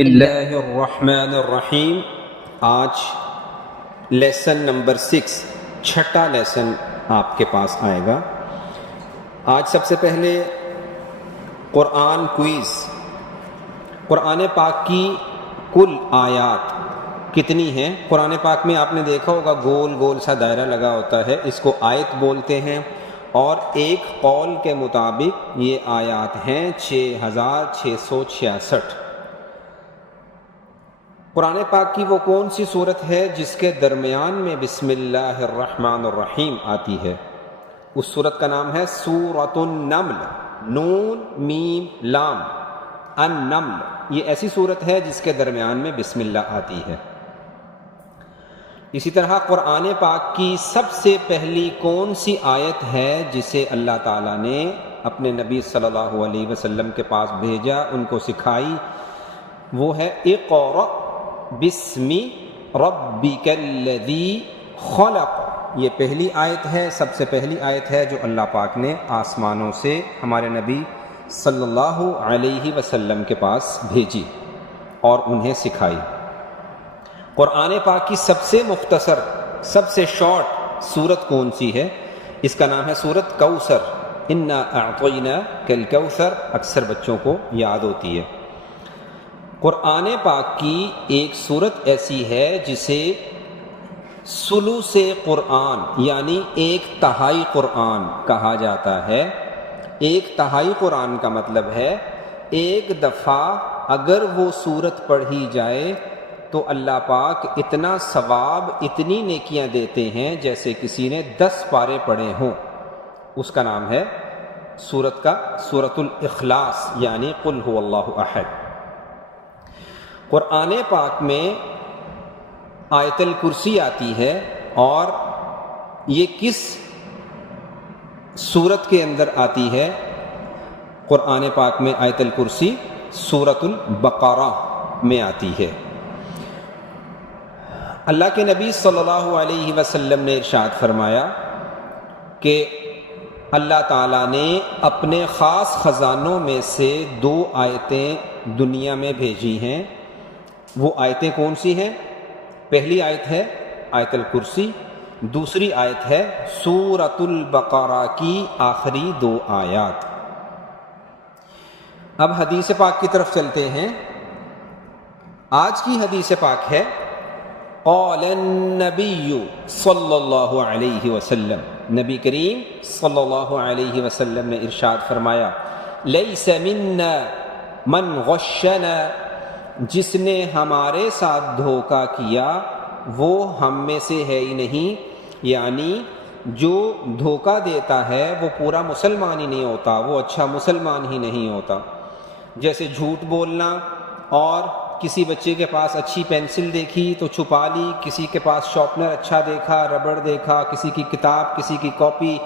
اللہ الرحمن الرحیم۔ آج لیسن نمبر 6 چھٹا لیسن آپ کے پاس آئے گا۔ آج سب سے پہلے قرآن کوئز۔ قرآن پاک کی کل آیات کتنی ہیں؟ قرآن پاک میں آپ نے دیکھا ہوگا گول گول سا دائرہ لگا ہوتا ہے، اس کو آیت بولتے ہیں، اور ایک قول کے مطابق یہ آیات ہیں 6666۔ قرآن پاک کی وہ کون سی صورت ہے جس کے درمیان میں بسم اللہ الرحمن الرحیم آتی ہے؟ اس صورت کا نام ہے سورۃ النمل، نون میم لام، النمل۔ یہ ایسی صورت ہے جس کے درمیان میں بسم اللہ آتی ہے۔ اسی طرح قرآن پاک کی سب سے پہلی کون سی آیت ہے جسے اللہ تعالیٰ نے اپنے نبی صلی اللہ علیہ وسلم کے پاس بھیجا، ان کو سکھائی؟ وہ ہے اقرأ بسم ربک الذی خلق۔ یہ پہلی آیت ہے، سب سے پہلی آیت ہے جو اللہ پاک نے آسمانوں سے ہمارے نبی صلی اللہ علیہ وسلم کے پاس بھیجی اور انہیں سکھائی۔ قرآن پاک کی سب سے مختصر، سب سے شارٹ سورت کون سی ہے؟ اس کا نام ہے سورت کوثر۔ انا اعطیناک الکوثر، اکثر بچوں کو یاد ہوتی ہے۔ قرآن پاک کی ایک صورت ایسی ہے جسے ثلث قرآن یعنی ایک تہائی قرآن کہا جاتا ہے۔ ایک تہائی قرآن کا مطلب ہے ایک دفعہ اگر وہ صورت پڑھی جائے تو اللہ پاک اتنا ثواب، اتنی نیکیاں دیتے ہیں جیسے کسی نے 10 پارے پڑھے ہوں۔ اس کا نام ہے سورت کا سورۃ الاخلاص یعنی قل هو اللہ احد۔ قرآن پاک میں آیت الکرسی آتی ہے، اور یہ کس سورت کے اندر آتی ہے؟ قرآن پاک میں آیت الکرسی سورۃ البقرہ میں آتی ہے۔ اللہ کے نبی صلی اللہ علیہ وسلم نے ارشاد فرمایا کہ اللہ تعالیٰ نے اپنے خاص خزانوں میں سے 2 آیتیں دنیا میں بھیجی ہیں۔ وہ آیتیں کون سی ہیں؟ پہلی آیت ہے آیت الکرسی، دوسری آیت ہے سورۃ البقرہ کی آخری 2 آیات۔ اب حدیث پاک کی طرف چلتے ہیں۔ آج کی حدیث پاک ہے قال النبی صلی اللہ علیہ وسلم، نبی کریم صلی اللہ علیہ وسلم نے ارشاد فرمایا لیس منا من غشنا، جس نے ہمارے ساتھ دھوکہ کیا وہ ہم میں سے ہے ہی نہیں۔ یعنی جو دھوکہ دیتا ہے وہ پورا مسلمان ہی نہیں ہوتا، وہ اچھا مسلمان ہی نہیں ہوتا۔ جیسے جھوٹ بولنا، اور کسی بچے کے پاس اچھی پینسل دیکھی تو چھپا لی، کسی کے پاس شارپنر اچھا دیکھا، ربڑ دیکھا، کسی کی کتاب، کسی کی کاپی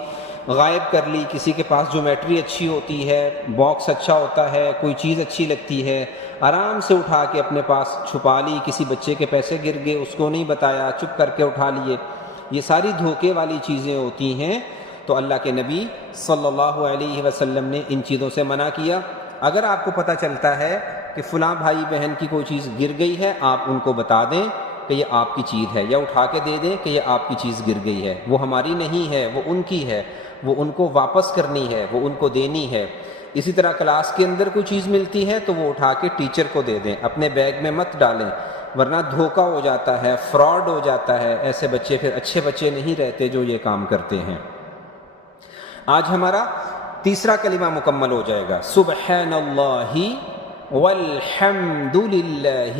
غائب کر لی، کسی کے پاس جیومیٹری اچھی ہوتی ہے، باکس اچھا ہوتا ہے، کوئی چیز اچھی لگتی ہے، آرام سے اٹھا کے اپنے پاس چھپا لی۔ کسی بچے کے پیسے گر گئے، اس کو نہیں بتایا، چپ کر کے اٹھا لیے۔ یہ ساری دھوکے والی چیزیں ہوتی ہیں، تو اللہ کے نبی صلی اللہ علیہ وسلم نے ان چیزوں سے منع کیا۔ اگر آپ کو پتہ چلتا ہے کہ فلاں بھائی بہن کی کوئی چیز گر گئی ہے، آپ ان کو بتا دیں کہ یہ آپ کی چیز ہے، یا اٹھا کے دے دیں کہ یہ آپ کی چیز گر گئی ہے، وہ ہماری نہیں ہے، وہ ان کی ہے، وہ ان کو واپس کرنی ہے، وہ ان کو دینی ہے۔ اسی طرح کلاس کے اندر کوئی چیز ملتی ہے تو وہ اٹھا کے ٹیچر کو دے دیں، اپنے بیگ میں مت ڈالیں، ورنہ دھوکہ ہو جاتا ہے، فراڈ ہو جاتا ہے۔ ایسے بچے پھر اچھے بچے نہیں رہتے جو یہ کام کرتے ہیں۔ آج ہمارا تیسرا کلمہ مکمل ہو جائے گا، سبحان اللہ والحمد للہ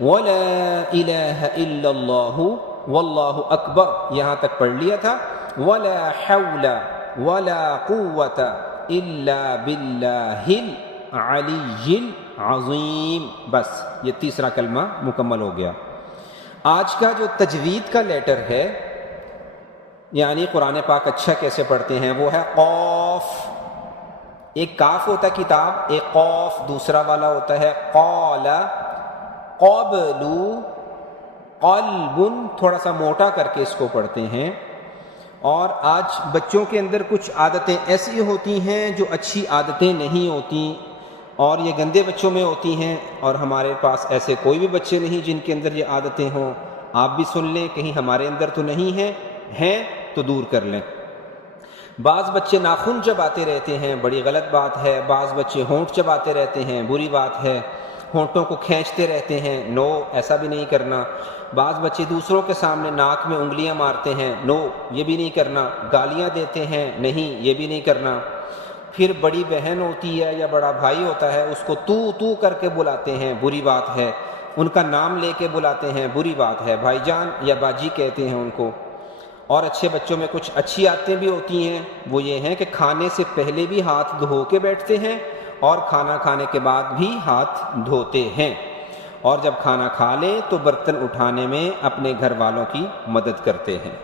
ولا الہ الا اللہ واللہ اکبر، یہاں تک پڑھ لیا تھا۔ ولا حول ولا قوة الا باللہ العلی العظیم، بس یہ تیسرا کلمہ مکمل ہو گیا۔ آج کا جو تجوید کا لیٹر ہے، یعنی قرآن پاک اچھا کیسے پڑھتے ہیں، وہ ہے قاف۔ ایک کاف ہوتا ہے کتاب، ایک قاف دوسرا والا ہوتا ہے قال، قبل، قلب، تھوڑا سا موٹا کر کے اس کو پڑھتے ہیں۔ اور آج بچوں کے اندر کچھ عادتیں ایسی ہوتی ہیں جو اچھی عادتیں نہیں ہوتی، اور یہ گندے بچوں میں ہوتی ہیں، اور ہمارے پاس ایسے کوئی بھی بچے نہیں جن کے اندر یہ عادتیں ہوں۔ آپ بھی سن لیں، کہیں ہمارے اندر تو نہیں ہیں تو دور کر لیں۔ بعض بچے ناخن چباتے رہتے ہیں، بڑی غلط بات ہے۔ بعض بچے ہونٹ چباتے رہتے ہیں، بری بات ہے۔ ہونٹوں کو کھینچتے رہتے ہیں، نو، ایسا بھی نہیں کرنا۔ بعض بچے دوسروں کے سامنے ناک میں انگلیاں مارتے ہیں، نو، یہ بھی نہیں کرنا۔ گالیاں دیتے ہیں، نہیں، یہ بھی نہیں کرنا۔ پھر بڑی بہن ہوتی ہے یا بڑا بھائی ہوتا ہے، اس کو تو کر کے بلاتے ہیں، بری بات ہے۔ ان کا نام لے کے بلاتے ہیں، بری بات ہے۔ بھائی جان یا باجی کہتے ہیں ان کو۔ اور اچھے بچوں میں کچھ اچھی عادتیں بھی ہوتی ہیں، وہ یہ ہیں کہ کھانے سے پہلے بھی ہاتھ دھو کے بیٹھتے ہیں، اور کھانا کھانے کے بعد بھی ہاتھ دھوتے ہیں، اور جب کھانا کھا لیں تو برتن اٹھانے میں اپنے گھر والوں کی مدد کرتے ہیں۔